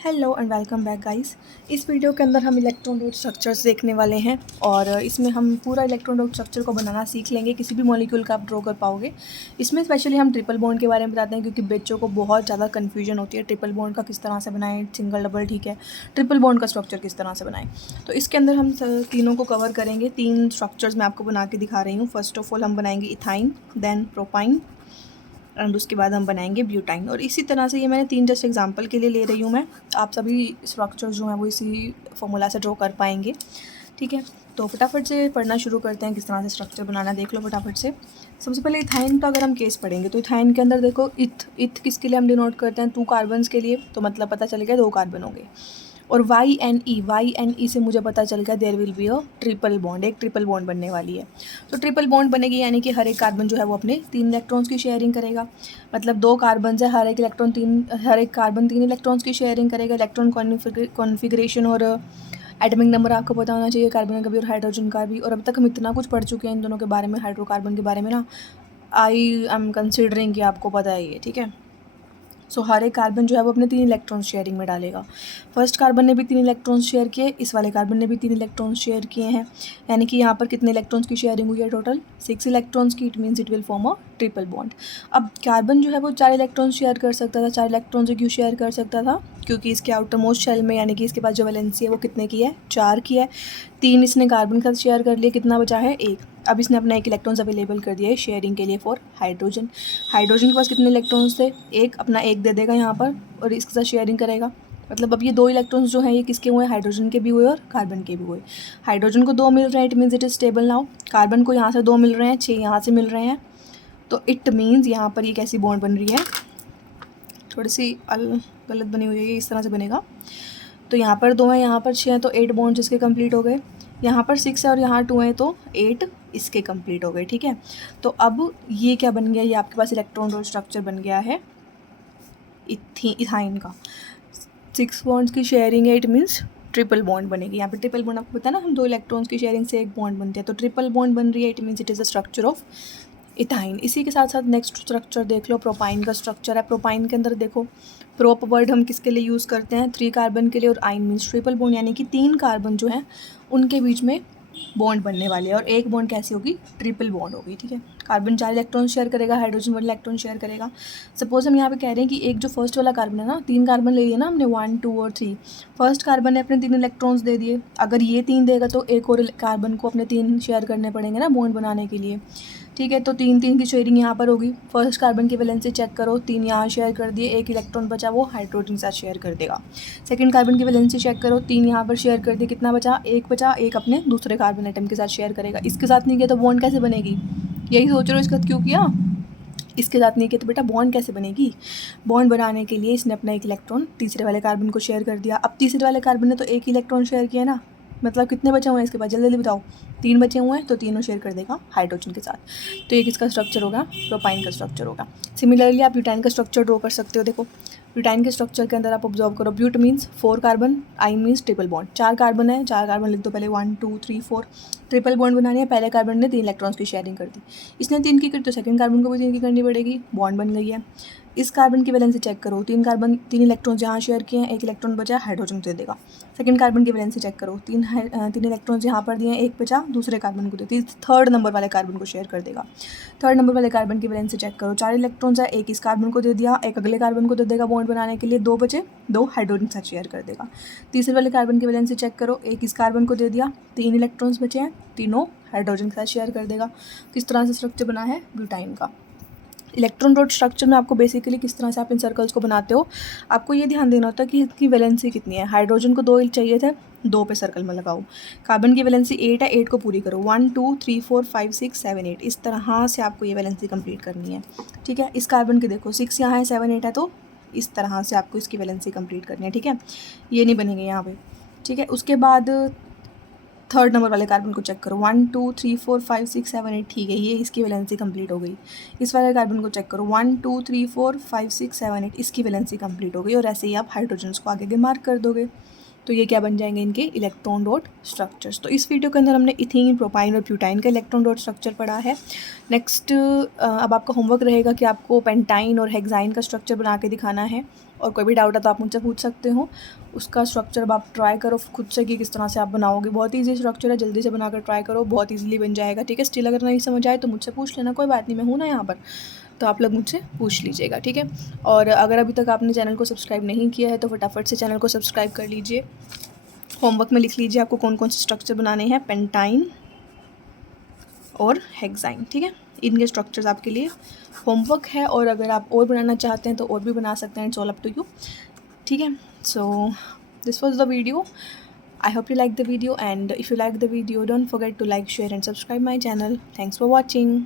Hello and welcome back guys. इस video के अंदर हम इलेक्ट्रॉन डॉट स्ट्रक्चर्स देखने वाले हैं और इसमें हम पूरा इलेक्ट्रॉन डॉट स्ट्रक्चर को बनाना सीख लेंगे। किसी भी मॉलिक्यूल का आप ड्रॉ कर पाओगे। इसमें स्पेशली हम ट्रिपल बॉन्ड के बारे में बताते हैं क्योंकि बच्चों को बहुत ज़्यादा कन्फ्यूजन होती है ट्रिपल बॉन्ड का किस तरह से बनाएं, सिंगल डबल ठीक है, ट्रिपल बॉन्ड का स्ट्रक्चर किस तरह से बनाएं। तो इसके अंदर हम तीनों को कवर करेंगे। 3 स्ट्रक्चर्स मैं आपको बना के दिखा रही हूँ। फर्स्ट ऑफ ऑल हम बनाएंगे इथाइन, देन प्रोपाइन एंड उसके बाद हम बनाएंगे ब्यूटाइन। और इसी तरह से ये मैंने 3 जस्ट एग्जांपल के लिए ले रही हूँ मैं। आप सभी स्ट्रक्चर जो हैं वो इसी फॉर्मूला से ड्रॉ कर पाएंगे। ठीक है, तो फटाफट से पढ़ना शुरू करते हैं किस तरह से स्ट्रक्चर बनाना। देख लो फटाफट से। सबसे पहले इथाइन का अगर हम केस पढ़ेंगे तो इथाइन के अंदर देखो इथ किसके लिए हम डिनोट करते हैं, 2 कार्बन्स के लिए। तो मतलब पता चल गया 2 कार्बन होंगे। और वाई एन ई से मुझे पता चल गया there will be a triple bond, एक ट्रिपल बॉन्ड बनने वाली है। तो ट्रिपल बॉन्ड बनेगी यानी कि हर एक कार्बन जो है वो अपने 3 इलेक्ट्रॉन्स की शेयरिंग करेगा। मतलब 2 कार्बन है, हर एक कार्बन 3 इलेक्ट्रॉन्स की शेयरिंग करेगा। इलेक्ट्रॉन कॉन्फ़िगरेशन और एटॉमिक नंबर आपको पता होना चाहिए कार्बन का भी और हाइड्रोजन का भी। और अब तक हम इतना कुछ पढ़ चुके हैं इन दोनों के बारे में, हाइड्रोकार्बन के बारे में ना। आई एम कंसिडरिंग कि आपको पता है ये, ठीक है। सो हर एक कार्बन जो है वो अपने 3 इलेक्ट्रॉन्स शेयरिंग में डालेगा। फर्स्ट कार्बन ने भी 3 इलेक्ट्रॉन्स शेयर किए, इस वाले कार्बन ने भी 3 इलेक्ट्रॉन्स शेयर किए हैं। यानी कि यहाँ पर कितने इलेक्ट्रॉन्स की शेयरिंग हुई है टोटल? 6 इलेक्ट्रॉन्स की। It means it will form a triple bond. अब कार्बन जो है वो 4 इलेक्ट्रॉन्स शेयर कर सकता था। 4 इलेक्ट्रॉन से क्यों शेयर कर सकता था? क्योंकि इसके आउटर मोस्ट शेल में यानी कि इसके पास जो वैलेंसी है वो कितने की है? 4 की है। 3 इसने कार्बन का शेयर कर लिया, कितना बचा है? 1। अब इसने अपना 1 इलेक्ट्रॉन्स अवेलेबल कर दिया है शेयरिंग के लिए फॉर हाइड्रोजन। हाइड्रोजन के पास कितने इलेक्ट्रॉन्स थे? 1। अपना 1 दे देगा यहाँ पर और इसके साथ शेयरिंग करेगा। मतलब अब ये 2 इलेक्ट्रॉन्स जो हैं ये किसके हुए? हाइड्रोजन के भी हुए और कार्बन के भी हुए। हाइड्रोजन को 2 मिल रहे हैं, it means it is stable now. Carbon को यहाँ से 2 मिल रहे हैं, 6 यहाँ से मिल रहे हैं। तो इट मीन्स यहाँ पर ये कैसी बॉन्ड बन रही है? थोड़ी सी गलत बनी हुई है, ये इस तरह से बनेगा। तो यहाँ पर 2 हैं, यहाँ पर 6 हैं, तो 8 बॉन्ड इसके कंप्लीट हो गए। यहाँ पर 6 है और यहाँ 2 हैं, तो 8 इसके कंप्लीट हो गए। ठीक है, तो अब ये क्या बन गया? ये आपके पास इलेक्ट्रॉन डॉट स्ट्रक्चर बन गया है इथाइन का। 6 बॉन्ड्स की शेयरिंग है, इट मीन्स ट्रिपल बॉन्ड बनेगी। यहाँ पर ट्रिपल बॉन्ड आपको पता है ना, हम 2 इलेक्ट्रॉन्स की शेयरिंग से 1 बॉन्ड बनते हैं। तो ट्रिपल बॉन्ड बन रही है, it means it is a structure of ethyne. इसी के साथ साथ नेक्स्ट स्ट्रक्चर देख लो, प्रोपाइन का स्ट्रक्चर है। प्रोपाइन के अंदर देखो, प्रोप वर्ड हम किसके लिए यूज़ करते हैं? 3 कार्बन के लिए। और आइन मीन्स ट्रिपल बॉन्ड यानी कि 3 कार्बन जो हैं उनके बीच में बॉन्ड बनने वाले हैं। और एक बॉन्ड कैसी होगी? ट्रिपल बॉन्ड होगी। ठीक है, कार्बन 4 इलेक्ट्रॉन शेयर करेगा, हाइड्रोजन 1 इलेक्ट्रॉन शेयर करेगा। सपोज हम यहाँ पे कह रहे हैं कि एक जो फर्स्ट वाला कार्बन है ना, 3 कार्बन ले लिए ना हमने, 1 2 और 3। फर्स्ट कार्बन ने अपने 3 इलेक्ट्रॉन्स दे दिए। अगर ये 3 देगा तो एक और कार्बन को अपने 3 शेयर करने पड़ेंगे ना बॉन्ड बनाने के लिए। ठीक है, तो 3 की शेयरिंग यहाँ पर होगी। फर्स्ट कार्बन की वैलेंसी चेक करो, 3 यहाँ शेयर कर दिए, 1 इलेक्ट्रॉन बचा वो हाइड्रोजन के साथ शेयर कर देगा। सेकंड कार्बन की वैलेंसी चेक करो, 3 यहाँ पर शेयर कर दिए, कितना बचा? 1 बचा, 1 अपने दूसरे कार्बन एटम के साथ शेयर करेगा। इसके साथ नहीं किया तो बॉन्ड कैसे बनेगी? यही सोच रहे हो इसके साथ क्यों किया? इसके साथ नहीं किया तो बेटा बॉन्ड कैसे बनेगी? बॉन्ड बनाने के लिए इसने अपना 1 इलेक्ट्रॉन तीसरे वाले कार्बन को शेयर कर दिया। अब तीसरे वाले कार्बन ने तो 1 इलेक्ट्रॉन शेयर किया ना, मतलब कितने बचे हुए हैं इसके पास? जल्दी जल्दी बताओ। 3 बचे हुए हैं, तो तीनों शेयर कर देगा हाइड्रोजन के साथ। तो ये किसका स्ट्रक्चर होगा? प्रोपाइन का स्ट्रक्चर होगा। सिमिलरली आप ब्यूटाइन का स्ट्रक्चर ड्रॉ कर सकते हो। देखो ब्यूटाइन के स्ट्रक्चर के अंदर आप ऑब्जर्व करो, ब्यूट मीन्स 4 कार्बन, आइन मीन्स ट्रिपल बॉन्ड। 4 कार्बन है, 4 कार्बन लिख दो पहले, 1 2 3 4। ट्रिपल बॉन्ड बनानी है, पहले कार्बन ने 3 इलेक्ट्रॉन्स की शेयरिंग कर दी, इसने 3 की करी तो सेकंड कार्बन को भी 3 की करनी पड़ेगी, बॉन्ड बन गई है। इस कार्बन की वैलेंसी चेक करो, 3 इलेक्ट्रॉन्स यहाँ शेयर किए हैं, 1 इलेक्ट्रॉन बचा हाइड्रोजन दे देगा। सेकंड कार्बन की वैलेंसी चेक करो, 3 इलेक्ट्रॉन्स यहाँ पर दिए हैं, 1 बचा दूसरे कार्बन को दे, थर्ड नंबर वाले कार्बन को शेयर कर देगा। थर्ड नंबर वाले कार्बन की वैलेंसी चेक करो, 4 इलेक्ट्रॉन्स है, 1 इस कार्बन को दे दिया, 1 अगले कार्बन को दे देगा बॉन्ड बनाने के लिए, 2 बचे, 2 हाइड्रोजन के साथ शेयर कर देगा। तीसरे वाले कार्बन की वैलेंसी चेक करो, 1 इस कार्बन को दे दिया, 3 इलेक्ट्रॉन्स बचे हैं, तीनों हाइड्रोजन के साथ शेयर कर देगा। किस तरह से स्ट्रक्चर बना है ब्यूटाइन का। इलेक्ट्रॉन डॉट स्ट्रक्चर में आपको बेसिकली किस तरह से आप इन सर्कल्स को बनाते हो, आपको ये ध्यान देना होता है कि इसकी वैलेंसी कितनी है। हाइड्रोजन को 2 चाहिए थे, 2 पे सर्कल में लगाओ। कार्बन की वैलेंसी 8 है, 8 को पूरी करो, 1 2 3 4 5 6 7 8। इस तरह से आपको ये वैलेंसी कंप्लीट करनी है। ठीक है, इस कार्बन की देखो 6 यहाँ है, 7 8 है, तो इस तरह से आपको इसकी वैलेंसी कंप्लीट करनी है। ठीक है, ये नहीं बनेंगे यहाँ पे। ठीक है, उसके बाद थर्ड नंबर वाले कार्बन को चेक करो, 1 2 3 4 5 6 7 8। ठीक है, ये इसकी वैलेंसी कंप्लीट हो गई। इस वाले कार्बन को चेक करो, 1 2 3 4 5 6 7 8। इसकी वैलेंसी कंप्लीट हो गई। और ऐसे ही आप हाइड्रोजन्स को आगे मार्क कर दोगे। तो ये क्या बन जाएंगे? इनके इलेक्ट्रॉन डॉट स्ट्रक्चर्स। तो इस वीडियो के अंदर हमने इथीन, प्रोपाइन और ब्यूटाइन का इलेक्ट्रॉन डॉट स्ट्रक्चर पढ़ा है। नेक्स्ट अब आपका होमवर्क रहेगा कि आपको पेंटाइन और हेक्साइन का स्ट्रक्चर बना के दिखाना है। और कोई भी डाउट है तो आप मुझसे पूछ सकते हो। उसका स्ट्रक्चर अब आप ट्राई करो खुद से कि किस तरह से आप बनाओगे। बहुत ईजी स्ट्रक्चर है, जल्दी से बनाकर ट्राई करो, बहुत ईजिली बन जाएगा, ठीक है। स्टिल अगर नहीं समझ आए तो मुझसे पूछ लेना, कोई बात नहीं, मैं हूँ ना यहाँ पर, तो आप लोग मुझसे पूछ लीजिएगा, ठीक है। और अगर अभी तक आपने चैनल को सब्सक्राइब नहीं किया है तो फटाफट से चैनल को सब्सक्राइब कर लीजिए। होमवर्क में लिख लीजिए आपको कौन कौन से स्ट्रक्चर बनाने हैं, पेंटाइन और हेक्साइन, ठीक है। इनके स्ट्रक्चर्स आपके लिए होमवर्क है, और अगर आप और बनाना चाहते हैं तो और भी बना सकते हैं, it's all up to you, ठीक है। So this was the video. I hope you liked the video, and if you liked the video, don't forget to like, share and subscribe my channel. Thanks for watching.